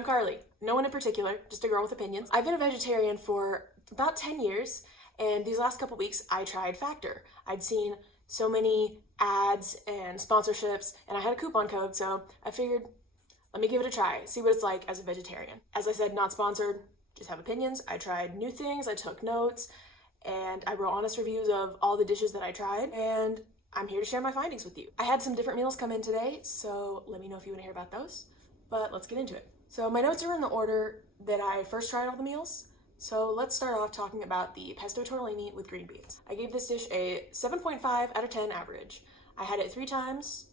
I'm Carly. No one in particular, just a girl with opinions. I've been a vegetarian for about 10 years, and these last couple weeks I tried Factor. I'd seen so many ads and sponsorships, and I had a coupon code, so I figured, let me give it a try, see what it's like as a vegetarian. As I said, not sponsored, just have opinions. I tried new things, I took notes, and I wrote honest reviews of all the dishes that I tried, and I'm here to share my findings with you. I had some different meals come in today, so let me know if you want to hear about those, but let's get into it. So my notes are in the order that I first tried all the meals. So let's start off talking about the pesto tortellini with green beans. I gave this dish a 7.5 out of 10 average. I had it 3 times,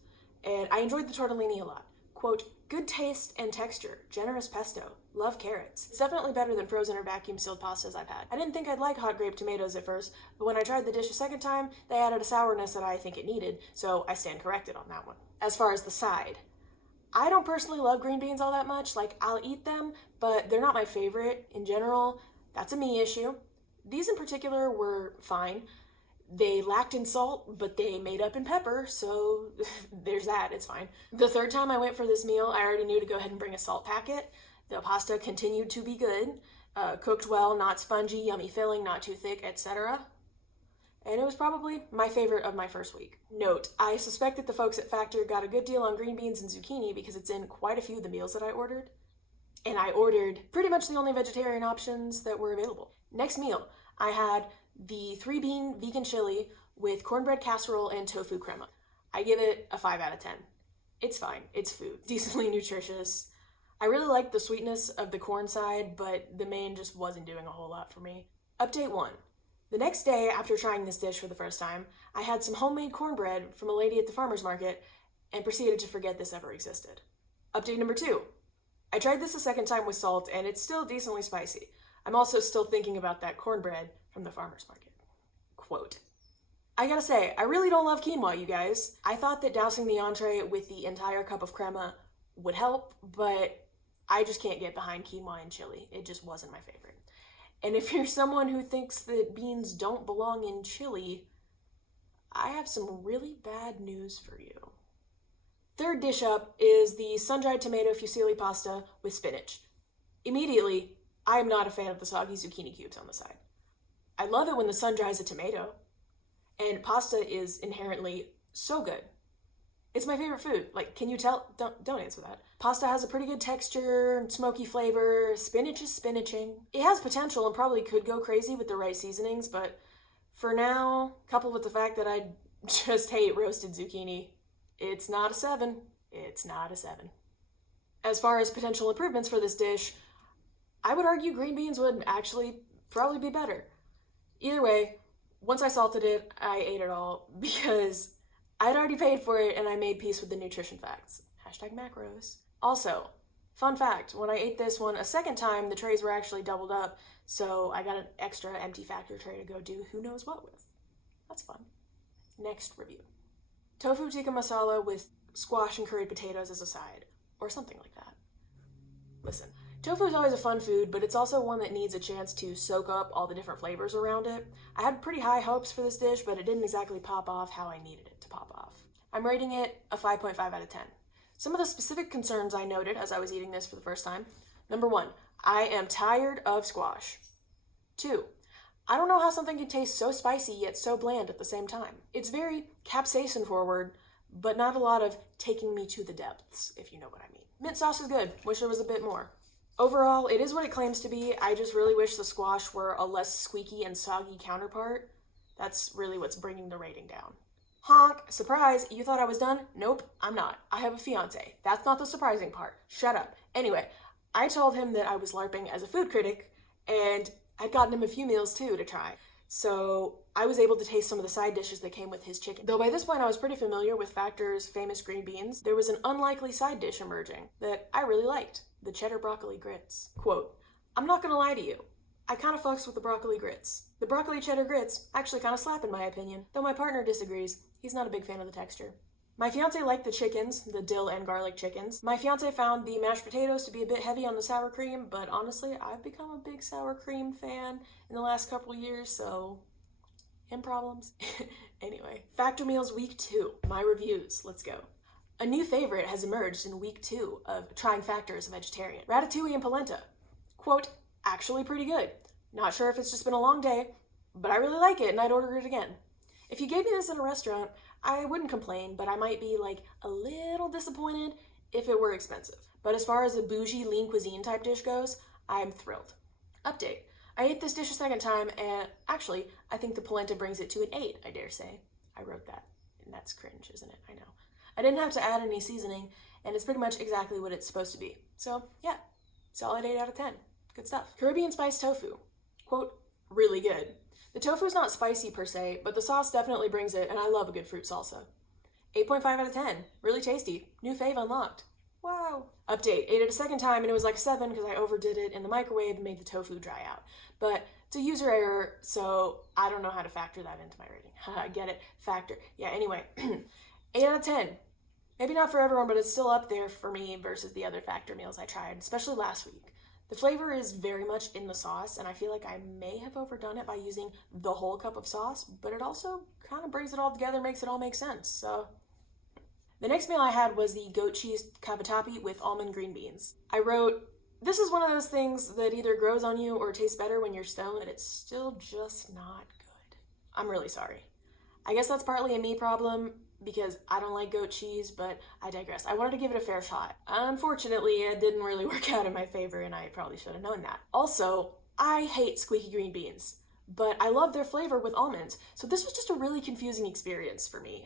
and I enjoyed the tortellini a lot. Quote, good taste and texture, generous pesto, love carrots. It's definitely better than frozen or vacuum sealed pastas I've had. I didn't think I'd like hot grape tomatoes at first, but when I tried the dish a second time, they added a sourness that I think it needed, so I stand corrected on that one. As far as the side, I don't personally love green beans all that much. Like, I'll eat them, but they're not my favorite in general. That's a me issue. These in particular were fine. They lacked in salt, but they made up in pepper, so there's that, it's fine. The third time I went for this meal, I already knew to go ahead and bring a salt packet. The pasta continued to be good, cooked well, not spongy, yummy filling, not too thick, etc. And it was probably my favorite of my first week. Note, I suspect that the folks at Factor got a good deal on green beans and zucchini because it's in quite a few of the meals that I ordered. And I ordered pretty much the only vegetarian options that were available. Next meal, I had the 3-bean vegan chili with cornbread casserole and tofu crema. I give it a 5 out of 10. It's fine, it's food, decently nutritious. I really liked the sweetness of the corn side, but the main just wasn't doing a whole lot for me. Update 1. The next day after trying this dish for the first time, I had some homemade cornbread from a lady at the farmer's market and proceeded to forget this ever existed. Update number 2. I tried this a second time with salt and it's still decently spicy. I'm also still thinking about that cornbread from the farmer's market. Quote, I gotta say, I really don't love quinoa, you guys. I thought that dousing the entree with the entire cup of crema would help, but I just can't get behind quinoa and chili. It just wasn't my favorite. And if you're someone who thinks that beans don't belong in chili, I have some really bad news for you. Third dish up is the sun-dried tomato fusilli pasta with spinach. Immediately, I am not a fan of the soggy zucchini cubes on the side. I love it when the sun dries a tomato, and pasta is inherently so good. It's my favorite food. Like, can you tell? Don't answer that. Pasta has a pretty good texture and smoky flavor. Spinach is spinaching. It has potential and probably could go crazy with the right seasonings, but for now, coupled with the fact that I just hate roasted zucchini, it's not a 7. It's not a 7. As far as potential improvements for this dish, I would argue green beans would actually probably be better. Either way, once I salted it, I ate it all because I'd already paid for it and I made peace with the nutrition facts. Hashtag macros. Also, fun fact, when I ate this one a second time, the trays were actually doubled up, so I got an extra empty Factor tray to go do who knows what with. That's fun. Next review. Tofu tikka masala with squash and curried potatoes as a side, or something like that. Listen, tofu is always a fun food, but it's also one that needs a chance to soak up all the different flavors around it. I had pretty high hopes for this dish, but it didn't exactly pop off how I needed it to pop off. I'm rating it a 5.5 out of 10. Some of the specific concerns I noted as I was eating this for the first time. Number 1, I am tired of squash. 2, I don't know how something can taste so spicy yet so bland at the same time. It's very capsaicin forward, but not a lot of taking me to the depths, if you know what I mean. Mint sauce is good. Wish there was a bit more. Overall, it is what it claims to be. I just really wish the squash were a less squeaky and soggy counterpart. That's really what's bringing the rating down. Honk! Surprise! You thought I was done? Nope, I'm not. I have a fiance. That's not the surprising part. Shut up. Anyway, I told him that I was LARPing as a food critic, and I'd gotten him a few meals too to try. So I was able to taste some of the side dishes that came with his chicken. Though by this point I was pretty familiar with Factor's famous green beans, there was an unlikely side dish emerging that I really liked. The cheddar broccoli grits. Quote, I'm not gonna lie to you. I kinda fucks with the broccoli grits. The broccoli cheddar grits actually kinda slap in my opinion, though my partner disagrees. He's not a big fan of the texture. My fiance liked the chickens, the dill and garlic chickens. My fiance found the mashed potatoes to be a bit heavy on the sour cream, but honestly, I've become a big sour cream fan in the last couple years, so him problems. Anyway, Factor Meals Week 2, my reviews, let's go. A new favorite has emerged in week 2 of trying Factor as a vegetarian. Ratatouille and polenta. Quote, actually pretty good. Not sure if it's just been a long day, but I really like it and I'd order it again. If you gave me this in a restaurant, I wouldn't complain, but I might be like a little disappointed if it were expensive. But as far as a bougie lean cuisine type dish goes, I'm thrilled. Update. I ate this dish a second time and actually, I think the polenta brings it to an 8, I dare say. I wrote that, and that's cringe, isn't it? I know. I didn't have to add any seasoning, and it's pretty much exactly what it's supposed to be. So, yeah, solid 8 out of 10. Good stuff. Caribbean spiced tofu. Quote, really good. The tofu's not spicy per se, but the sauce definitely brings it, and I love a good fruit salsa. 8.5 out of 10. Really tasty. New fave unlocked. Wow. Update. Ate it a second time, and it was like 7 because I overdid it in the microwave and made the tofu dry out. But it's a user error, so I don't know how to factor that into my rating. I get it. Factor. Yeah, anyway. 8 out of 10. Maybe not for everyone, but it's still up there for me versus the other Factor meals I tried, especially last week. The flavor is very much in the sauce, and I feel like I may have overdone it by using the whole cup of sauce, but it also kind of brings it all together, makes it all make sense, so. The next meal I had was the goat cheese cavatappi with almond green beans. I wrote, this is one of those things that either grows on you or tastes better when you're stoned, but it's still just not good. I'm really sorry. I guess that's partly a me problem, because I don't like goat cheese, but I digress. I wanted to give it a fair shot. Unfortunately, it didn't really work out in my favor, and I probably should have known that. Also, I hate squeaky green beans, but I love their flavor with almonds, so this was just a really confusing experience for me.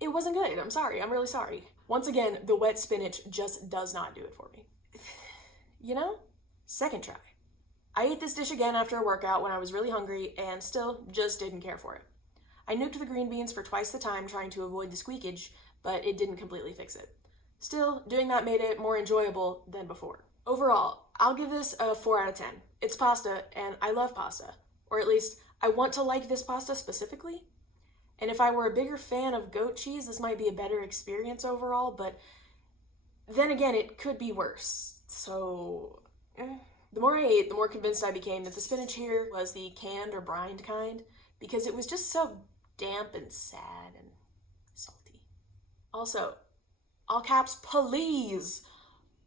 It wasn't good. I'm sorry. I'm really sorry. Once again, the wet spinach just does not do it for me. You know? Second try. I ate this dish again after a workout when I was really hungry and still just didn't care for it. I nuked the green beans for twice the time trying to avoid the squeakage, but it didn't completely fix it. Still, doing that made it more enjoyable than before. Overall, I'll give this a 4 out of 10. It's pasta, and I love pasta. Or at least, I want to like this pasta specifically. And if I were a bigger fan of goat cheese, this might be a better experience overall, but then again, it could be worse. So, the more I ate, the more convinced I became that the spinach here was the canned or brined kind, because it was just so damp and sad and salty. Also, all caps, please!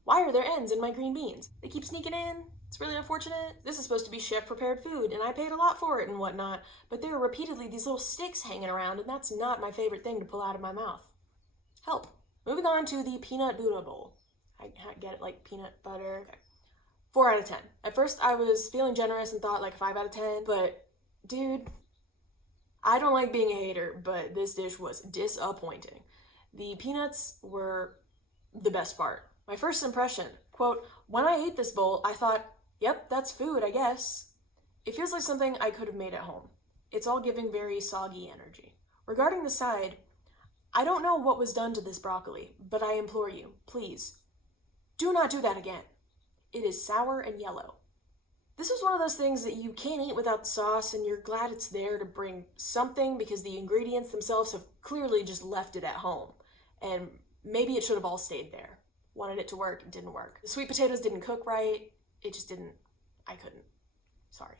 Why are there ends in my green beans? They keep sneaking in. It's really unfortunate. This is supposed to be chef-prepared food, and I paid a lot for it and whatnot, but there are repeatedly these little sticks hanging around, and that's not my favorite thing to pull out of my mouth. Help. Moving on to the peanut Buddha bowl. I get it, like peanut butter. Okay. 4 out of 10. At first, I was feeling generous and thought like 5 out of 10, but dude, I don't like being a hater, but this dish was disappointing. The peanuts were the best part. My first impression, quote, when I ate this bowl, I thought, yep, that's food, I guess. It feels like something I could have made at home. It's all giving very soggy energy. Regarding the side, I don't know what was done to this broccoli, but I implore you, please, do not do that again. It is sour and yellow. This is one of those things that you can't eat without the sauce, and you're glad it's there to bring something because the ingredients themselves have clearly just left it at home. And maybe it should have all stayed there. Wanted it to work, it didn't work. The sweet potatoes didn't cook right, it just didn't, I couldn't. Sorry.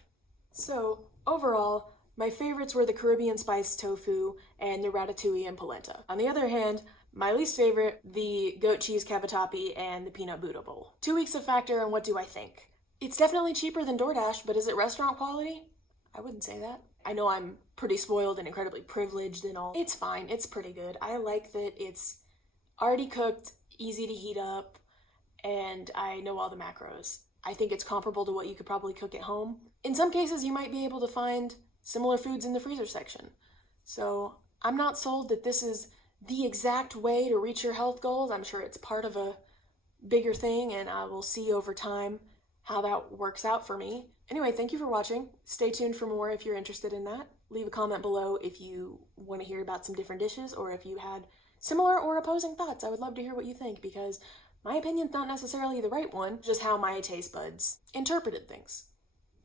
So, overall, my favorites were the Caribbean spiced tofu and the ratatouille and polenta. On the other hand, my least favorite, the goat cheese cavatappi and the peanut Buddha bowl. 2 weeks of Factor, and what do I think? It's definitely cheaper than DoorDash, but is it restaurant quality? I wouldn't say that. I know I'm pretty spoiled and incredibly privileged and all. It's fine, it's pretty good. I like that it's already cooked, easy to heat up, and I know all the macros. I think it's comparable to what you could probably cook at home. In some cases, you might be able to find similar foods in the freezer section. So I'm not sold that this is the exact way to reach your health goals. I'm sure it's part of a bigger thing, and I will see over time how that works out for me. Anyway, thank you for watching. Stay tuned for more if you're interested in that. Leave a comment below if you want to hear about some different dishes or if you had similar or opposing thoughts. I would love to hear what you think because my opinion's not necessarily the right one, just how my taste buds interpreted things.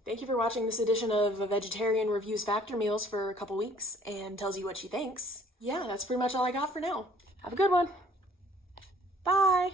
Thank you for watching this edition of A Vegetarian Reviews Factor Meals for a couple weeks and tells you what she thinks. Yeah, that's pretty much all I got for now. Have a good one. Bye!